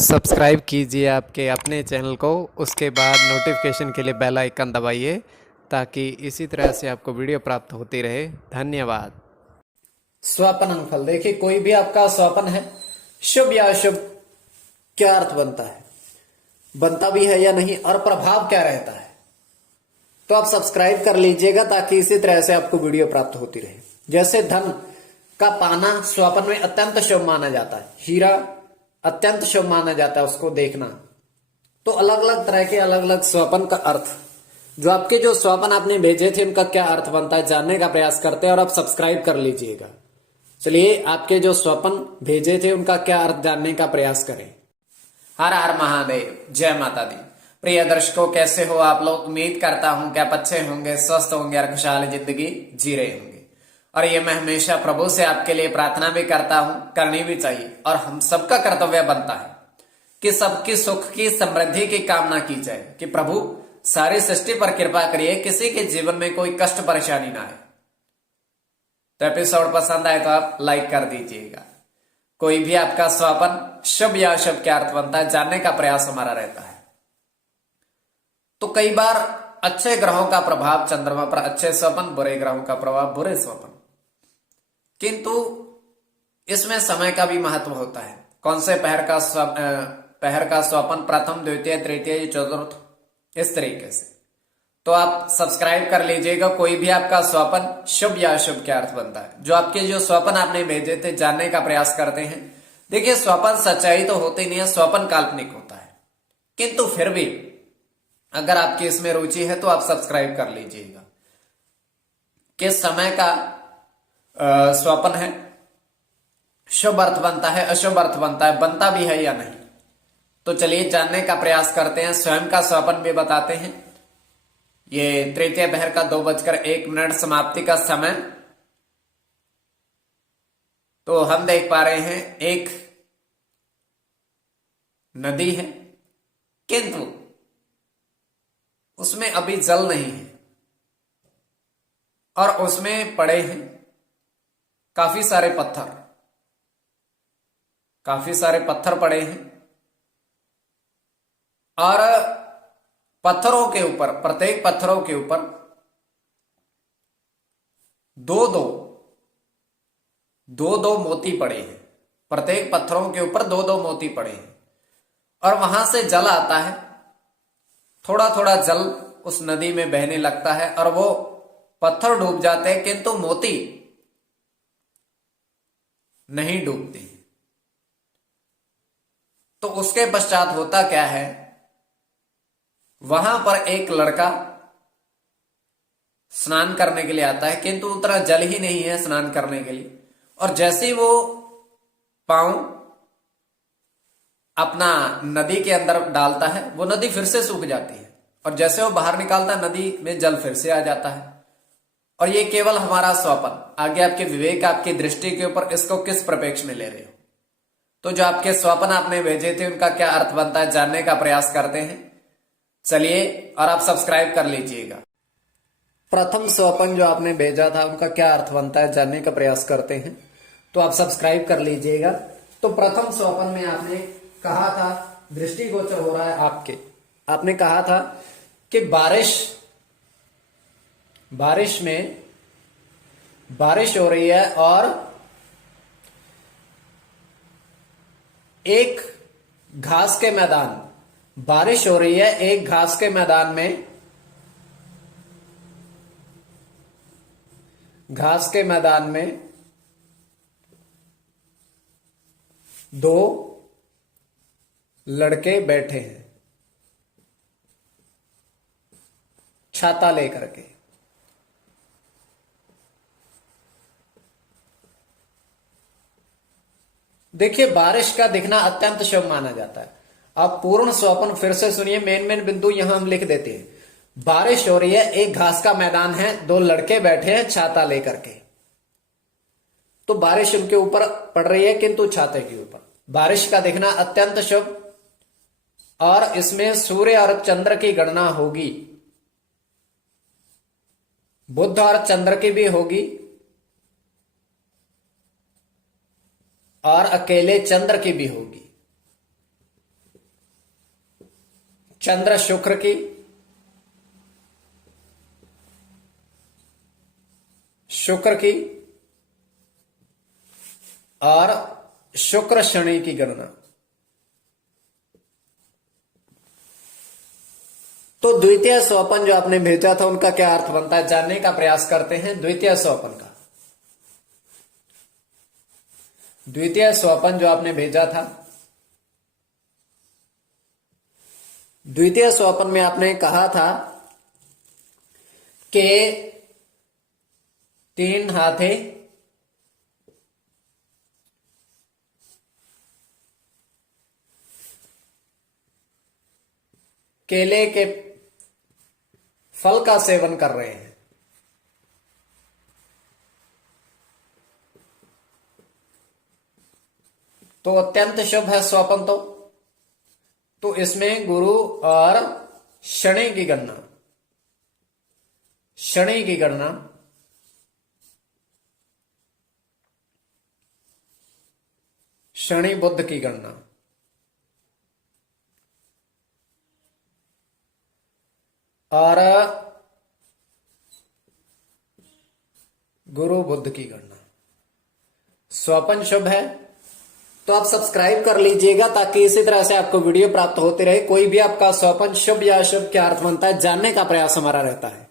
Subscribe कीजिए आपके अपने चैनल को, उसके बाद नोटिफिकेशन के लिए बेल आइकन दबाइए ताकि इसी तरह से आपको वीडियो प्राप्त होती रहे। धन्यवाद। स्वपन अंगफल देखिए, कोई भी आपका स्वपन है, शुभ या अशुभ, क्या अर्थ बनता है, बनता भी है या नहीं, और प्रभाव क्या रहता है। तो आप सब्सक्राइब कर लीजिएगा ताकि इसी तरह से आपको वीडियो प्राप्त होती रहे। जैसे धन का पाना स्वपन में अत्यंत शुभ माना जाता है, हीरा अत्यंत शुभ माना जाता है उसको देखना। तो अलग अलग तरह के अलग अलग स्वपन का अर्थ, जो आपके जो स्वपन आपने भेजे थे उनका क्या अर्थ बनता है जानने का प्रयास करते हैं, और आप सब्सक्राइब कर लीजिएगा। चलिए, आपके जो स्वपन भेजे थे उनका क्या अर्थ जानने का प्रयास करें। हर हर महादेव, जय माता दी। प्रिय दर्शकों, कैसे हो आप लोग? उम्मीद करता हूं कि आप अच्छे होंगे, स्वस्थ होंगे और खुशहाल जिंदगी जी रहे होंगे। और ये मैं हमेशा प्रभु से आपके लिए प्रार्थना भी करता हूं, करनी भी चाहिए, और हम सबका कर्तव्य बनता है कि सबकी सुख की समृद्धि की कामना की जाए, कि प्रभु सारी सृष्टि पर कृपा करिए, किसी के जीवन में कोई कष्ट परेशानी ना आए। तो एपिसोड पसंद आए तो आप लाइक कर दीजिएगा। कोई भी आपका स्वपन शुभ या अशुभ क्या अर्थ बनता है जानने का प्रयास हमारा रहता है। तो कई बार अच्छे ग्रहों का प्रभाव चंद्रमा पर अच्छे स्वपन, बुरे ग्रहों का प्रभाव बुरे स्वपन, किंतु इसमें समय का भी महत्व होता है। कौन से पहर का स्वपन, प्रथम, द्वितीय, तृतीय, चतुर्थ, इस तरीके से। तो आप सब्सक्राइब कर लीजिएगा। कोई भी आपका स्वपन शुभ या अशुभ क्या अर्थ बनता है, जो आपके जो स्वपन आपने भेजे थे जानने का प्रयास करते हैं। देखिए, स्वपन सच्चाई तो होती नहीं है, स्वपन काल्पनिक होता है, किंतु फिर भी अगर आपकी इसमें रुचि है तो आप सब्सक्राइब कर लीजिएगा। किस समय का स्वपन है, शुभ अर्थ बनता है, अशुभ अर्थ बनता है, बनता भी है या नहीं। तो चलिए जानने का प्रयास करते हैं। स्वयं का स्वपन भी बताते हैं। ये तृतीय पहर का 2:01 समाप्ति का समय। तो हम देख पा रहे हैं एक नदी है, किंतु उसमें अभी जल नहीं है, और उसमें पड़े हैं काफी सारे पत्थर, काफी सारे पत्थर पड़े हैं, और पत्थरों के ऊपर, प्रत्येक पत्थरों के ऊपर दो दो मोती पड़े हैं। प्रत्येक पत्थरों के ऊपर दो दो मोती पड़े हैं, और वहां से जल आता है। थोड़ा थोड़ा जल उस नदी में बहने लगता है, और वो पत्थर डूब जाते हैं, किंतु मोती नहीं डूबते। तो उसके पश्चात होता क्या है, वहां पर एक लड़का स्नान करने के लिए आता है, किंतु उतना जल ही नहीं है स्नान करने के लिए। और जैसे ही वो पांव अपना नदी के अंदर डालता है, वो नदी फिर से सूख जाती है, और जैसे वो बाहर निकालता है, नदी में जल फिर से आ जाता है। और ये केवल हमारा स्वपन, आगे आपके विवेक, आपकी दृष्टि के ऊपर इसको किस प्रपेक्ष में ले रहे हो। तो जो आपके स्वपन आपने भेजे थे उनका क्या अर्थ बनता है जानने का प्रयास करते हैं। चलिए, और आप सब्सक्राइब कर लीजिएगा। प्रथम स्वपन जो आपने भेजा था उनका क्या अर्थ बनता है जानने का प्रयास करते हैं। तो आप सब्सक्राइब कर लीजिएगा। तो प्रथम स्वपन में आपने कहा था, दृष्टिगोचर हो रहा है आपके, आपने कहा था कि बारिश में बारिश हो रही है, और एक घास के मैदान, बारिश हो रही है एक घास के मैदान में, घास के मैदान में दो लड़के बैठे हैं छाता लेकर के। देखिए, बारिश का दिखना अत्यंत शुभ माना जाता है। आप पूर्ण स्वपन फिर से सुनिए, मेन बिंदु यहां हम लिख देते हैं। बारिश हो रही है, एक घास का मैदान है, दो लड़के बैठे हैं छाता लेकर के। तो बारिश उनके ऊपर पड़ रही है, किंतु छाते के ऊपर। बारिश का दिखना अत्यंत शुभ, और इसमें सूर्य और चंद्र की गणना होगी, बुध और चंद्र की भी होगी, और अकेले चंद्र की भी होगी। चंद्र शुक्र की, शुक्र की और शुक्र शनि की गणना। तो द्वितीय स्वपन जो आपने भेजा था उनका क्या अर्थ बनता है जानने का प्रयास करते हैं। द्वितीय स्वपन का, द्वितीय स्वपन जो आपने भेजा था, द्वितीय स्वपन में आपने कहा था कि 3 हाथी केले के फल का सेवन कर रहे हैं। तो अत्यंत शुभ है स्वपन। तो इसमें गुरु और शनि की गणना, शनि की गणना शनि बुध की गणना और गुरु बुध की गणना। स्वपन शुभ है तो आप सब्सक्राइब कर लीजिएगा ताकि इसी तरह से आपको वीडियो प्राप्त होते रहे। कोई भी आपका स्वपन शुभ या अशुभ क्या अर्थ बनता है जानने का प्रयास हमारा रहता है।